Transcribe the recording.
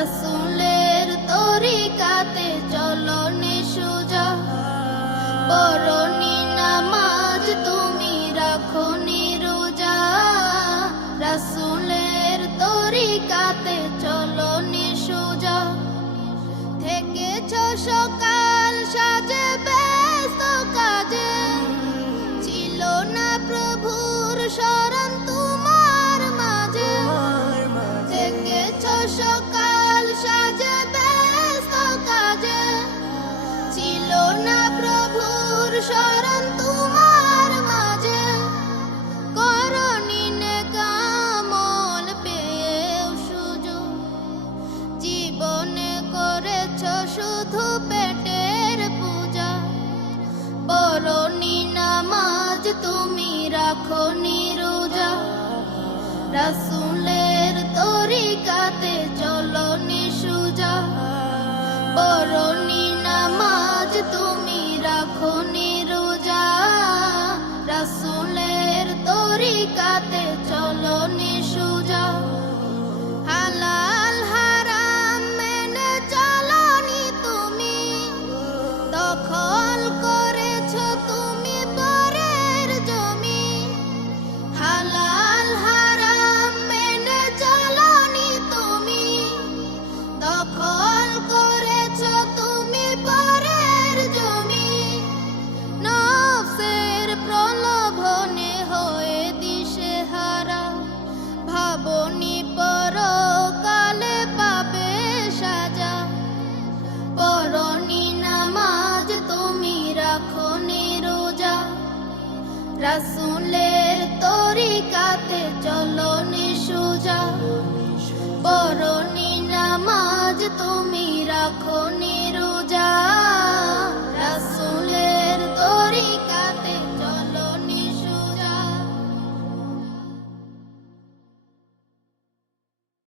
রাসূলের তরিকাতে চলো নিশুজা পড়নি নামাজ তুমি রাখো রোজা রাসূলের তরিকাতে চলো নিশুজা থেকেছ সকাল সাজে ব্যস্ত কাজে ছিল না প্রভুর শরণ তোমার মাঝে থেকেছ সকাল সাজে ব্যস্ত কাজে ছিল না প্রভুর শরণ তোমার মাঝে করনি নেক আমল পেয়েও সুযোগ জীবনে করেছ শুধু পেটের পূজা পড়নি নামাজ তুমি রাখো রোজা রাসূলের তরিকাতে চলো নিশুজা পড়নি নামাজ তুমি রাখো রোজা রাসূলের তরিকাতে চলো নিশুজা হালাল হারাম মেনে চলনি তুমি দখল করেছ তুমি পরের জমি হালাল হারাম মেনে চলনি তুমি দখল করেছ তুমি পরের জমি নফসের প্রলোভনে হয়ে দিশেহারা ভাবনি পরকালে পাবে সাজা পড়নি নামাজ তুমি রাখো রোজা রাসূলের তরিকাতে চলো নিশুজা পড়নি নামাজ তুমি রাখো